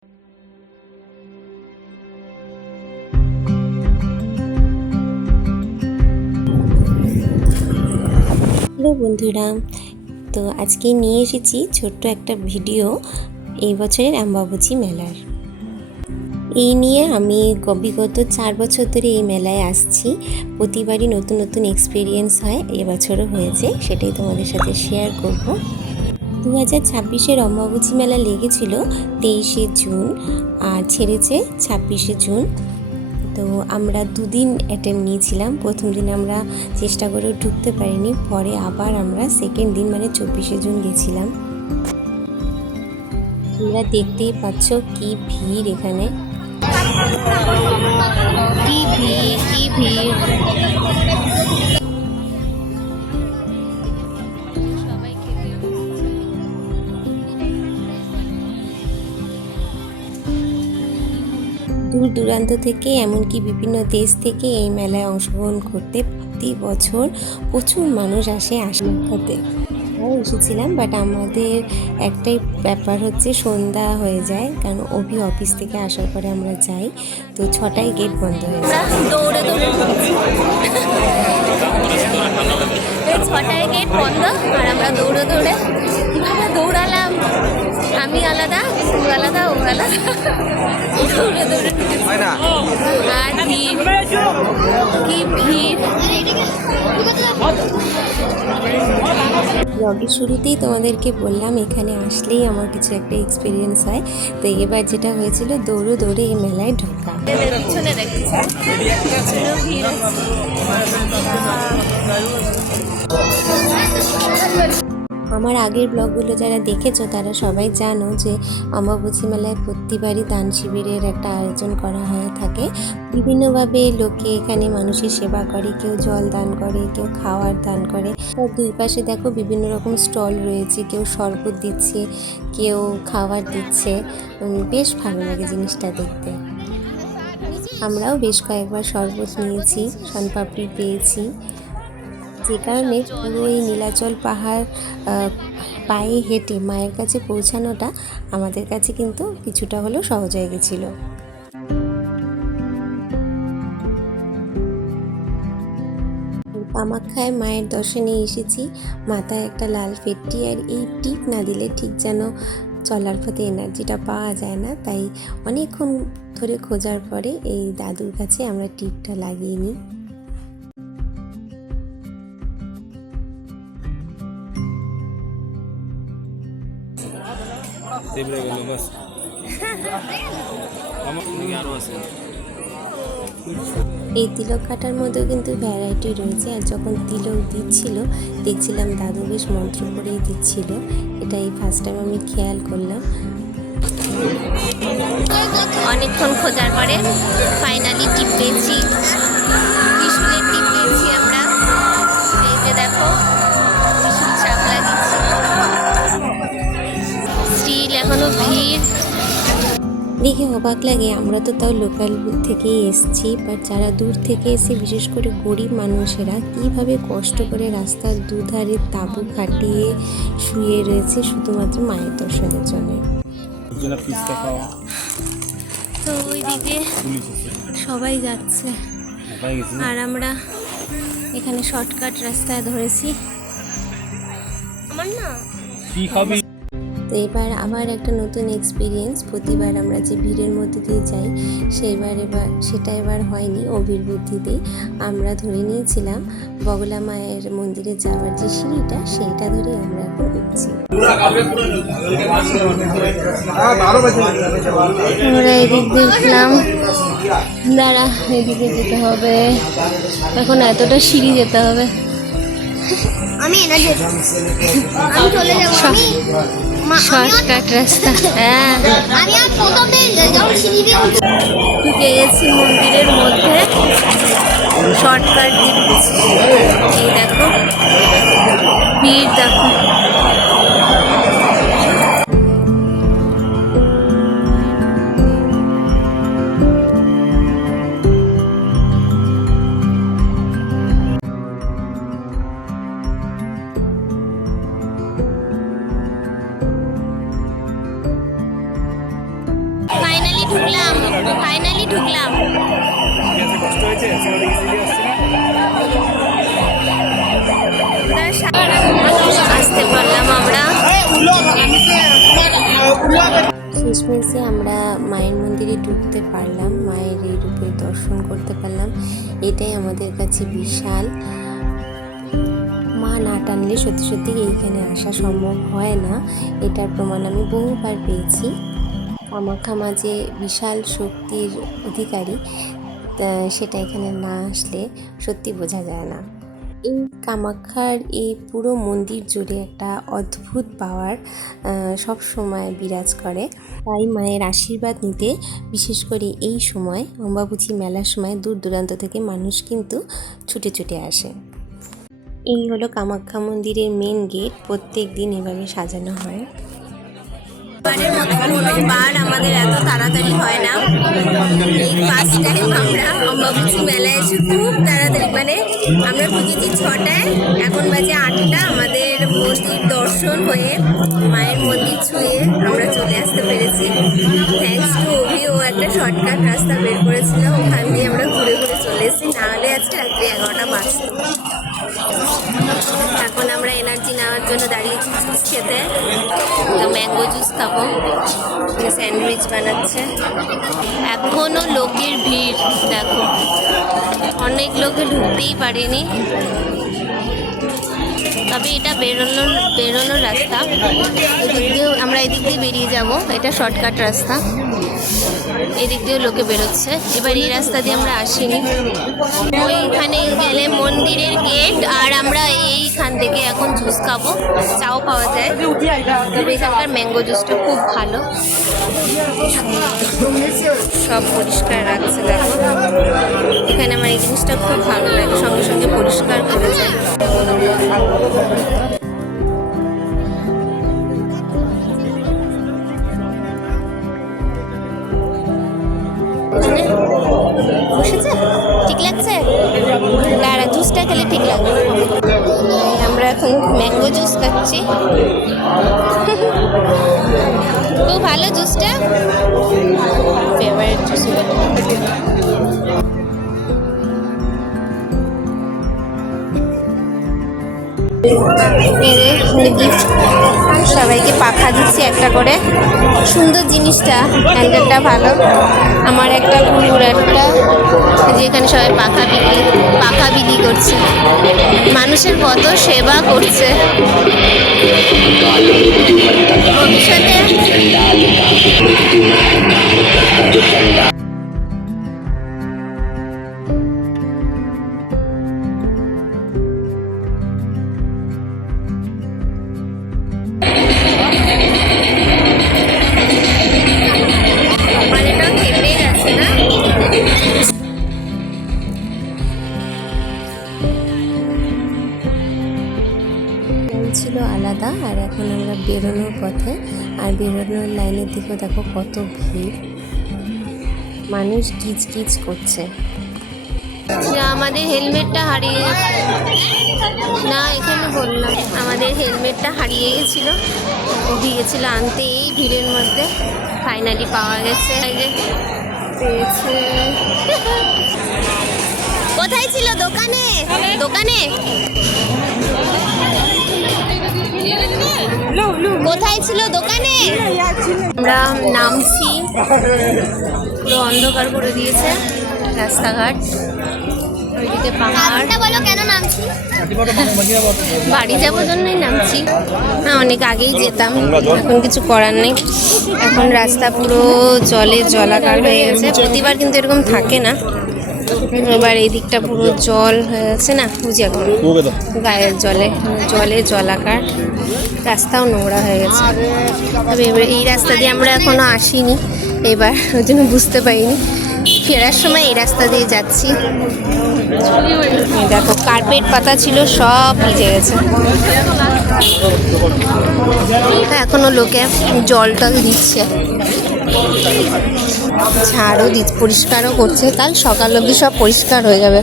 Hello বন্ধুরা, তো আজকে নিয়ে এসেছি ছোট্ট একটা ভিডিও এই বছরের অম্বাবুচি মেলার। এই নিয়ে আমি বিগত 4 বছর ধরে এই মেলায় আসছি। প্রতিবারই নতুন নতুন এক্সপিরিয়েন্স হয়, এবছরও হয়েছে, সেটাই তোমাদের সাথে শেয়ার করব। 2026-এর অম্বাবুচি মেলা লেগেছিল 23শে জুন আর ছেড়েছে 26শে জুন। তো আমরা দুদিন অ্যাটেম্প নিয়েছিলাম। প্রথম দিন আমরা চেষ্টা করেও ঢুকতে পারিনি, পরে আবার আমরা সেকেন্ড দিন মানে 24শে জুন গেছিলাম। তোমরা দেখতেই পাচ্ছ কি ভিড় এখানে, কি ভিড় কি ভিড়। দূর দূরান্ত থেকে এমনকি বিভিন্ন দেশ থেকে এই মেলায় অংশগ্রহণ করতে প্রতি বছর প্রচুর মানুষ আসে আশীর্বাদে। আমরাও এসেছিলাম, বাট আমাদের একটাই ব্যাপার হচ্ছে সন্ধ্যা হয়ে যায়, কারণ অফিস থেকে আসার পরে আমরা যাই, তো 6টায় গেট বন্ধ হয়ে যায়। দৌড়ে দৌড়ে 6টায় গেট বন্ধ আর আমরা দৌড়ে দৌড়ে কীভাবে দৌড়ালাম, আমি আলাদা ও আলাদা দৌড়ে দৌড়ে আর ভিড়, কি ভিড়। ব্লগের শুরুতেই তোমাদেরকে বললাম এখানে আসলেই আমার কিছু একটা এক্সপিরিয়েন্স হয়। তো এবার যেটা হয়েছিল, দৌড়ে দৌড়ে এই মেলায় ঢোকা। পিছনে দেখছি ভিড়। আমার আগের ব্লগগুলো যারা দেখেছো তারা সবাই জানো যে অম্বাবুচি মেলায় প্রতিবারই দান শিবিরের একটা আয়োজন করা হয়ে থাকে। বিভিন্নভাবে লোকে এখানে মানুষের সেবা করে, কেউ জল দান করে, কেউ খাওয়ার দান করে। তার দুই পাশে দেখো বিভিন্ন রকম স্টল রয়েছে, কেউ শরবত দিচ্ছে, কেউ খাবার দিচ্ছে। বেশ ভালো লাগে জিনিসটা দেখতে। আমরাও বেশ কয়েকবার শরবত নিয়েছি, শনপাপড়ি পেয়েছি, যে কারণে পুরো এই নীলাচল পাহাড় পায়ে হেঁটে মায়ের কাছে পৌঁছানোটা আমাদের কাছে কিন্তু কিছুটা হলেও সহজ হয়ে গেছিলো। কামাখ্যায় মায়ের দর্শনে এসেছি, মাথায় একটা লাল ফেটটি, আর এই টিপ না দিলে ঠিক যেন চলার পথে এনার্জিটা পাওয়া যায় না। তাই অনেকক্ষণ ধরে খোঁজার পরে এই দাদুর কাছে আমরা টিপটা লাগিয়ে নিই। এই তিলক কাটার মধ্যেও কিন্তু ভ্যারাইটি রয়েছে, আর যখন তিলক দিচ্ছিল দেখছিলাম দাদু বেশ মন্ত্র করেই দিচ্ছিল। এটা এই ফার্স্ট টাইম আমি খেয়াল করলাম। অনেকক্ষণ খোঁজার পরে ফাইনালি টিপ পেয়েছি, ত্রিশূলের টিপ পেয়েছি আমরা। এই যে দেখো, ত্রিশূল চাপ লাগিয়েছি। স্টিল এখনো ভিড় দেখে অবাক লাগে। আমরা তো তাও লোকাল থেকেই এসছি, বাট যারা দূর থেকে এসে, বিশেষ করে গরিব মানুষেরা কীভাবে কষ্ট করে রাস্তার দুধারে তাঁবু খাটিয়ে শুয়ে রয়েছে শুধুমাত্র মায়ের দর্শনের জন্য। তো ওইদিকে সবাই যাচ্ছে আর আমরা এখানে শর্টকাট রাস্তায় ধরেছি। আমার না তো এবার আমার একটা নতুন এক্সপিরিয়েন্স। প্রতিবার আমরা যে ভিড়ের মধ্যে দিয়ে যাই, সেটা এবার হয়নি। অভির বুদ্ধিতেই আমরা ধরে নিয়েছিলাম বগলা মায়ের মন্দিরে যাওয়ার যে সিঁড়িটা, সেইটা ধরে আমরা এখন উঠছি। আমরা এদিক দেখলাম, দাঁড়া এদিকে যেতে হবে, এখন এতটা সিঁড়ি যেতে হবে। আমি চলে যাবো, শর্টকাট রাস্তা। হ্যাঁ, আমি আর প্রথমে যখন সিঁড়ি দিয়ে ঢুকে গেছি মন্দিরের মধ্যে, শর্টকাট দিয়ে ঢুকেছি। এই দেখো ভিড়, দেখো ঢুকলাম। কষ্ট হয়েছে আসতে পারলাম আমরা। শেষমেশে আমরা মায়ের মন্দিরে ঢুকতে পারলাম, মায়ের এই রূপের দর্শন করতে পারলাম, এটাই আমাদের কাছে বিশাল। মা না টানলে সত্যি সত্যি এইখানে আসা সম্ভব হয় না, এটার প্রমাণ আমি বহুবার পেয়েছি। কামাখ্যা মা যে বিশাল শক্তির অধিকারী, সেটা এখানে না আসলে সত্যি বোঝা যায় না। এই কামাখ্যার এই পুরো মন্দির জুড়ে একটা অদ্ভুত পাওয়ার সব সময় বিরাজ করে। তাই মায়ের আশীর্বাদ নিতে বিশেষ করে এই সময় অম্বাবুচি মেলার সময় দূর দূরান্ত থেকে মানুষ কিন্তু ছুটে ছুটে আসে। এই হলো কামাখ্যা মন্দিরের মেন গেট, প্রত্যেক দিন এভাবে সাজানো হয়। এবারের মতো কোনোবার আমাদের এত তাড়াতাড়ি হয় না। এই ফার্স্ট টাইম আমরা অম্বাবুচি মেলায় এসে খুব তাড়াতাড়ি, মানে আমরা ঢুকেছি 6টায়, এখন বাজে 8টা। আমাদের মন্দির দর্শন হয়ে মায়ের মন্দির ছুঁয়ে আমরা চলে আসতে পেরেছি। থ্যাঙ্কস টু অভি, ও একটা শর্টকাট রাস্তা বের করেছিল, ওখান দিয়ে আমরা ঘুরে ঘুরে চলে এসেছি, নাহলে আজকে রাত্রি 11টা বাজত। এখন আমরা এনার্জি নেওয়ার জন্য দাঁড়িয়েছি জুস খেতে, তো ম্যাঙ্গো জুস খাবো। স্যান্ডউইচ বানাচ্ছে। এখনো লোকের ভিড় দেখো, অনেক লোকে ঢুকতেই পারেনি। তবে এটা বেরোনোর রাস্তা, এদিক দিয়েও আমরা এদিক দিয়ে বেরিয়ে যাব, এটা শর্টকাট রাস্তা। এদিক দিয়েও লোকে বেরোচ্ছে। এবার এই রাস্তা দিয়ে আমরা আসিনি, ওইখানে গেলে মন্দিরের গেট, আর আমরা এইখান থেকে এখন জুস খাবো, চাও পাওয়া যায়। তবে এখানকার ম্যাঙ্গো জুসটা খুব ভালো, সব পরিষ্কার রাখছে দেখো। এখানে আমার এই জিনিসটা খুব ভালো লাগে, সঙ্গে সঙ্গে পরিষ্কার করে যায়। বসেছে, ঠিক লাগছে? দাঁড়া, জুসটা খেলে ঠিক লাগবে। আমরা এখন ম্যাঙ্গো জুস খাচ্ছি, খুব ভালো জুসটা, ফেভারিট জুস। সবাইকে পাখা দিচ্ছি একটা করে, সুন্দর জিনিসটা, হ্যান্ডেলটা ভালো। আমার একটা কুকুর, একটা যেখানে সবাই পাখা বিলি করছে, মানুষের কত সেবা করছে। ভবিষ্যতে ছিল আলাদা, আর এখন আমরা বেরোনোর পথে, আর বেরোনোর লাইনের দিকেও দেখো কত ভিড়, মানুষ গিজ গিজ করছে। আমাদের হেলমেটটা হারিয়ে গেছে, না এখানে বললাম আমাদের হেলমেটটা হারিয়ে গেছিল, অভি গেছিল আনতে এই ভিড়ের মধ্যে, ফাইনালি পাওয়া গেছে। পেয়েছে। কোথায় ছিল? দোকানে। কোথায় ছিল? দোকানে। আমরা নামছি, পুরো অন্ধকার করে দিয়েছে রাস্তাঘাট, ওইদিকে পাহাড়। বলো কেন নামছি? বাড়ি যাওয়ার জন্যই নামছি, হ্যাঁ অনেক আগেই যেতাম, এখন কিছু করার নেই। এখন রাস্তা পুরো জলাকার হয়ে গেছে, প্রতিবার কিন্তু এরকম থাকে না। এবার এই দিকটা পুরো জল হয়ে গেছে, না বুঝি এখন গায়ের জলে জলাকার, রাস্তাও নোংরা হয়ে গেছে। তবে এবার এই রাস্তা দিয়ে আমরা এখনো আসিনি, এবার ওই জন্য বুঝতে পারিনি। ফেরার সময় এই রাস্তা দিয়ে যাচ্ছি। দেখো কার্পেট পাতা ছিল, সব ভিজে গেছে। এখনো লোকে জল টল দিচ্ছে, ঝাড়ও দিচ্ছে, পরিষ্কারও করছে। কাল সকাল অবধি সব পরিষ্কার হয়ে যাবে।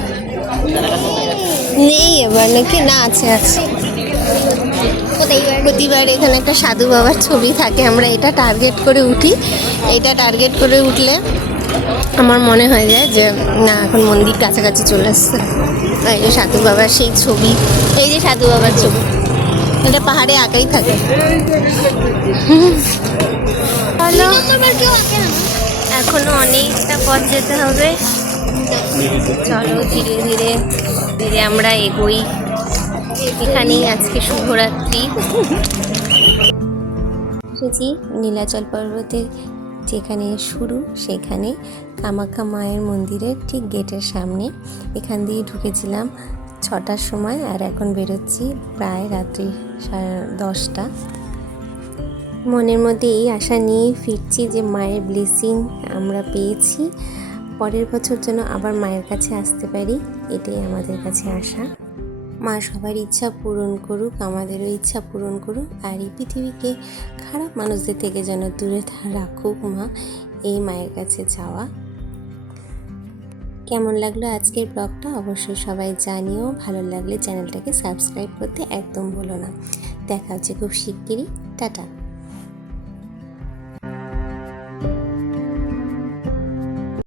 নেই এবার নাকি? না, আছে। প্রতিবার এখানে একটা সাধু বাবার ছবি থাকে, আমরা এটা টার্গেট করে উঠি। এটা টার্গেট করে উঠলে আমার মনে হয়ে যায় যে না এখন মন্দির কাছাকাছি চলে আসছে। এই যে সাধু বাবার সেই ছবি, এই যে সাধু বাবার ছবি, এটা পাহাড়ে আঁকাই থাকে। হ্যালো, এখনো অনেকটা পথ যেতে হবে। চলো ধীরে ধীরে ধীরে আমরা এগোই। এখানেই আজকে শুভরাত্রি। এসেছি নীলাচল পর্বতের যেখানে শুরু, সেখানে কামাখ্যা মায়ের মন্দিরের ঠিক গেটের সামনে। এখান দিয়ে ঢুকেছিলাম 6টার সময়, আর এখন বেরোচ্ছি প্রায় রাত্রি 10টা। মনের মধ্যে এই আশা নিয়ে ফিরছি যে মায়ের ব্লেসিং আমরা পেয়েছি, পরের বছর যেন আবার মায়ের কাছে আসতে পারি, এটাই আমাদের কাছে আশা। মা সবার ইচ্ছা পূরণ করুক, আমাদেরও ইচ্ছা পূরণ করুক, আর এই পৃথিবীকে খারাপ মানুষদের থেকে যেন দূরে রাখুক মা, এই মায়ের কাছে চাওয়া। কেমন লাগলো আজকের ব্লগটা অবশ্যই সবাই জানিও। ভালো লাগলে চ্যানেলটাকে সাবস্ক্রাইব করতে একদম ভুলো না। দেখা হচ্ছে খুব শিগগিরই। টাটা।